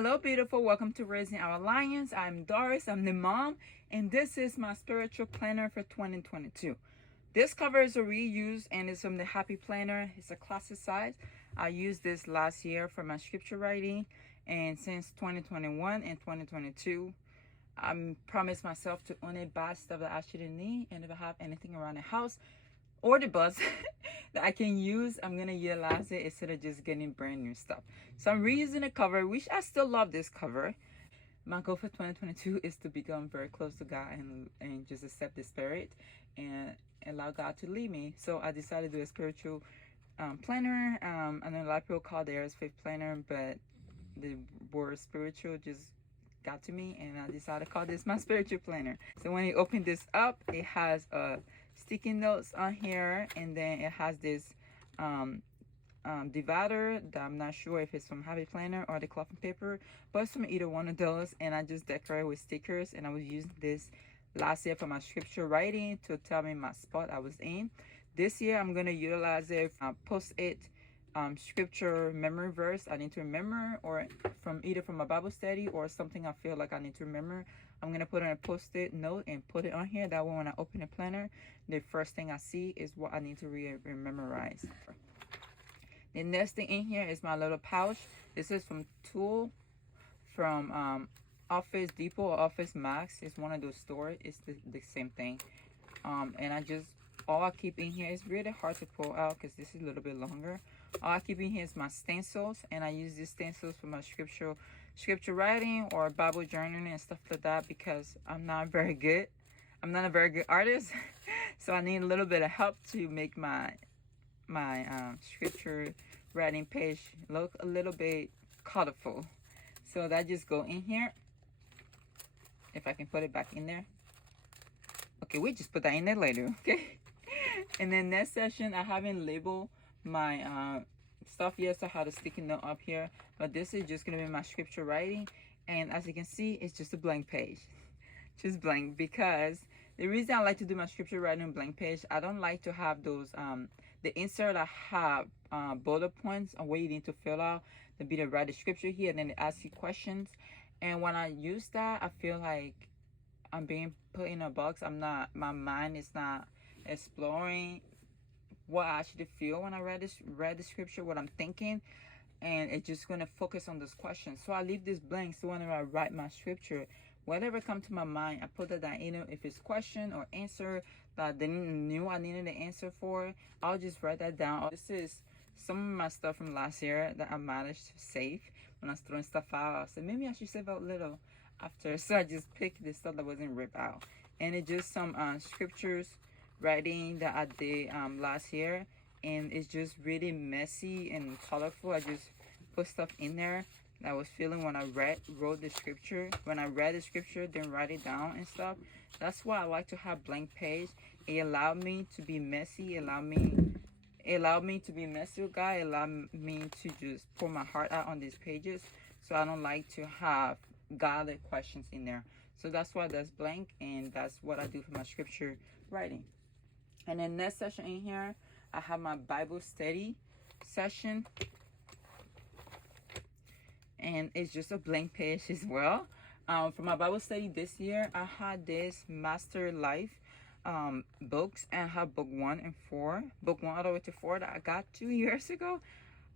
Hello, beautiful. Welcome to Raising Our Lions. I'm Doris. I'm the mom, and this is my spiritual planner for 2022. This cover is a reuse, and it's from the Happy Planner. It's a classic size. I used this last year for my scripture writing, and since 2021 and 2022, I promised myself to only buy stuff that I shouldn't need, and if I have anything around the house or the bus that I can use, I'm gonna utilize it instead of just getting brand new stuff. So I'm reusing the cover, which I still love this cover. My goal for 2022 is to become very close to God and just accept the spirit and allow God to lead me. So I decided to do a spiritual planner. I know a lot of people call theirs faith planner, but the word spiritual just got to me, and I decided to call this my spiritual planner. So when you open this up, it has sticky notes on here, and then it has this divider that I'm not sure if it's from Happy Planner or the cloth and paper, but it's from either one of those. And I just decorate with stickers, and I was using this last year for my scripture writing to tell me my spot I was in. This year I'm gonna utilize it, post-it scripture memory verse I need to remember, or from either from a Bible study or something I feel like I need to remember. I'm gonna put on a post-it note and put it on here. That way when I open the planner, the first thing I see is what I need to memorize. The next thing in here is my little pouch. This is from Tool, from Office Depot or Office Max. It's one of those stores. It's the same thing. And all I keep in here is really hard to pull out because this is a little bit longer. All I keep in here is my stencils, and I use these stencils for my scripture writing or Bible journaling and stuff like that, because I'm not a very good artist. So I need a little bit of help to make my scripture writing page look a little bit colorful. So that just go in here. If I can put it back in there. Okay, we just put that in there later, okay? And then next session, I haven't labeled my stuff yet, so I have a sticky note up here, but this is just gonna be my scripture writing. And as you can see, it's just a blank page. Just blank, because the reason I like to do my scripture writing blank page, I don't like to have those the insert I have bullet points on where you need to fill out to be to write the scripture here, and then it asks you questions. And when I use that, I feel like I'm being put in a box. My mind is not exploring what I actually feel when I read the scripture, what I'm thinking, and it's just gonna focus on those questions. So I leave this blank, so whenever I write my scripture, whatever comes to my mind, I put that down. If it's question or answer that I didn't knew I needed an answer for, I'll just write that down. This is some of my stuff from last year that I managed to save. When I was throwing stuff out, I said maybe I should save out a little after. So I just picked the stuff that wasn't ripped out, and it's just some scriptures writing that I did last year, and it's just really messy and colorful. I just put stuff in there that I was feeling when I wrote the scripture. When I read the scripture, then write it down and stuff. That's why I like to have blank page. It allowed me to be messy. It allowed me to be messy with God. It allowed me to just pour my heart out on these pages. So I don't like to have godly questions in there. So that's why that's blank, and that's what I do for my scripture writing. And then next session in here, I have my Bible study session, and it's just a blank page as well. For my Bible study this year, I had this Master Life books, and I have book 1 and 4, book 1 all the way to 4 that I got 2 years ago.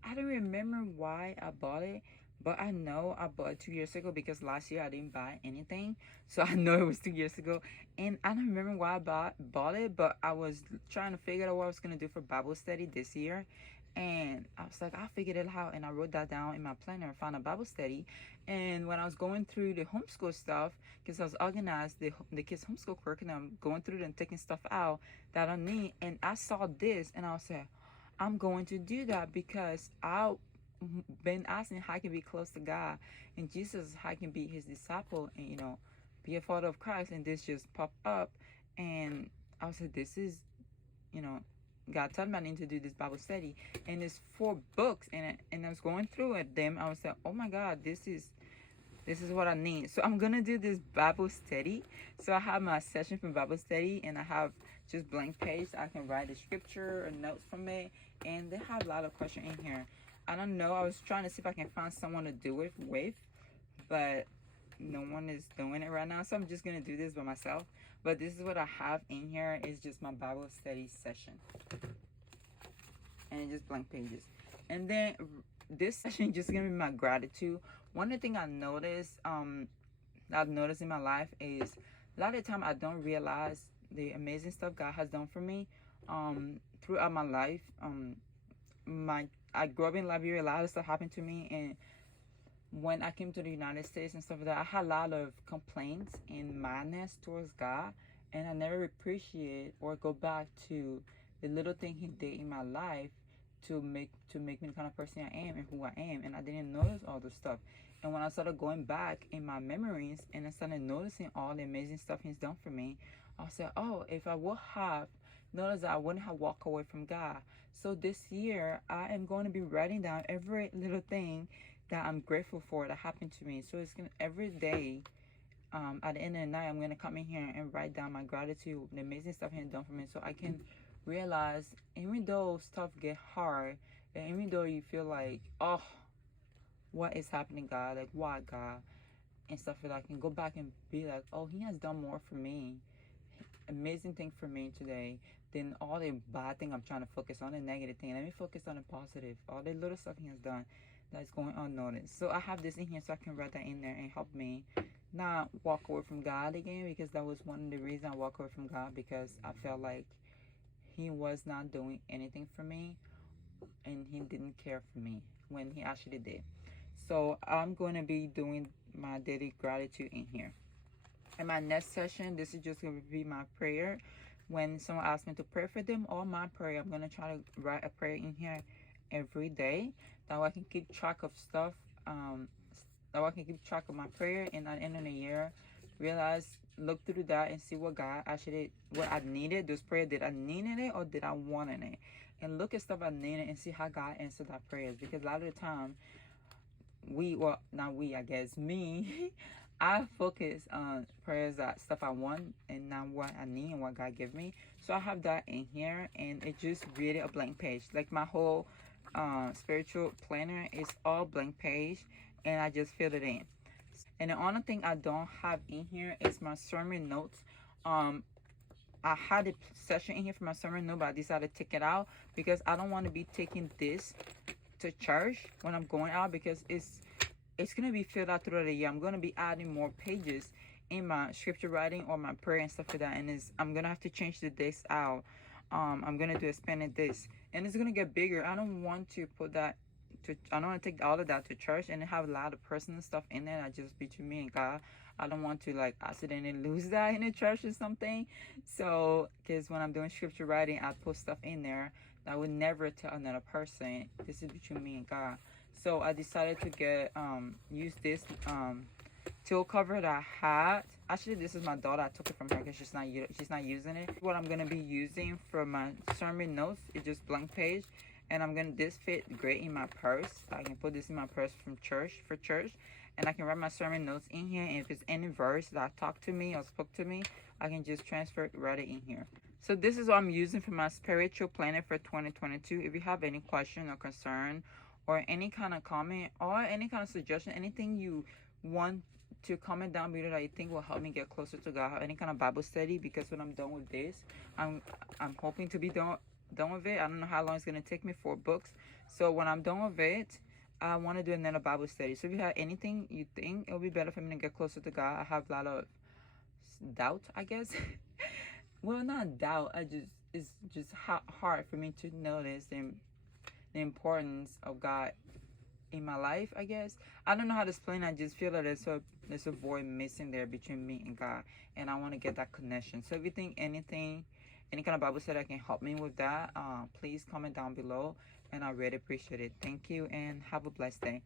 I don't remember why I bought it, but I know I bought it 2 years ago because last year I didn't buy anything. So I know it was 2 years ago. And I don't remember why I bought it, but I was trying to figure out what I was going to do for Bible study this year. And I was like, I figured it out. And I wrote that down in my planner and found a Bible study. And when I was going through the homeschool stuff, because I was organized the kids' homeschool curriculum, going through and taking stuff out that I need. And I saw this, and I was like, I'm going to do that, because I've been asking how I can be close to God and Jesus, how I can be his disciple and be a follower of Christ. And this just popped up, and I was like, this is God told me I need to do this Bible study, and it's 4 books, and I was going through them. I was like, oh my God, this is what I need. So I'm gonna do this Bible study. So I have my session for Bible study, and I have just blank page. I can write the scripture or notes from it, and they have a lot of questions in here. I don't know. I was trying to see if I can find someone to do it with, but no one is doing it right now, so I'm just gonna do this by myself. But this is what I have in here. Is just my Bible study session, and it's just blank pages. And then this session just gonna be my gratitude. One of the things I've noticed in my life is a lot of the time I don't realize the amazing stuff God has done for me throughout my life. I grew up in Liberia. A lot of stuff happened to me, and when I came to the United States and stuff like that, I had a lot of complaints and madness towards God, and I never appreciate or go back to the little thing He did in my life to make me the kind of person I am and who I am. And I didn't notice all the stuff. And when I started going back in my memories and I started noticing all the amazing stuff He's done for me, I said, oh, if I would have noticed that, I wouldn't have walked away from God. So this year, I am going to be writing down every little thing that I'm grateful for that happened to me. So it's gonna every day, at the end of the night, I'm gonna come in here and write down my gratitude, the amazing stuff He has done for me, so I can realize, even though stuff get hard, and even though you feel like, oh, what is happening, God? Like, why, God? And stuff like that, I can go back and be like, oh, He has done more for me, amazing thing for me today, than all the bad thing I'm trying to focus on, the negative thing. Let me focus on the positive, all the little stuff He has done that's going unnoticed. So I have this in here so I can write that in there and help me not walk away from God again, because that was one of the reasons I walked away from God, because I felt like He was not doing anything for me and He didn't care for me when He actually did. So I'm going to be doing my daily gratitude in here. In my next session, this is just going to be my prayer. When someone asks me to pray for them or my prayer, I'm going to try to write a prayer in here every day. That way I can keep track of stuff. That way I can keep track of my prayer, and at the end of the year, look through that and see what God actually, what I needed. Those prayer, did I needed it or did I wanted it? And look at stuff I needed and see how God answered that prayers. Because a lot of the time, I guess me, I focus on prayers that stuff I want and not what I need and what God give me. So I have that in here, and it just really a blank page. Like my whole spiritual planner is all blank page, and I just fill it in. And the only thing I don't have in here is my sermon notes. I had a session in here for my sermon note, but I decided to take it out because I don't want to be taking this to church when I'm going out, because it's going to be filled out throughout the year. I'm going to be adding more pages in my scripture writing or my prayer and stuff like that, and I'm going to have to change the days out. I'm going to do expanded days, and it's going to get bigger. I don't want to put that I don't want to take all of that to church and have a lot of personal stuff in there that just between me and God. I don't want to like accidentally lose that in the church or something. So, because when I'm doing scripture writing, I put stuff in there that I would never tell another person. This is between me and God. So I decided to use this teal cover that I had. Actually, this is my daughter. I took it from her because she's not using it. What I'm gonna be using for my sermon notes is just blank page. And this fit great in my purse. I can put this in my purse for church. And I can write my sermon notes in here. And if it's any verse that talked to me or spoke to me, I can just write it in here. So this is what I'm using for my spiritual planner for 2022. If you have any question or concern or any kind of comment or any kind of suggestion, anything you want to comment down below that you think will help me get closer to God, any kind of Bible study, because when I'm done with this, I'm hoping to be done with it. I don't know how long it's going to take me, 4 books. So when I'm done with it, I want to do another Bible study. So if you have anything you think it would be better for me to get closer to God, I have a lot of doubt, I guess. Well, not doubt. It's just hard for me to notice the importance of God in my life, I guess. I don't know how to explain. I just feel that there's a void missing there between me and God, and I want to get that connection. So if you think any kind of Bible study that can help me with that, please comment down below, and I really appreciate it. Thank you, and have a blessed day.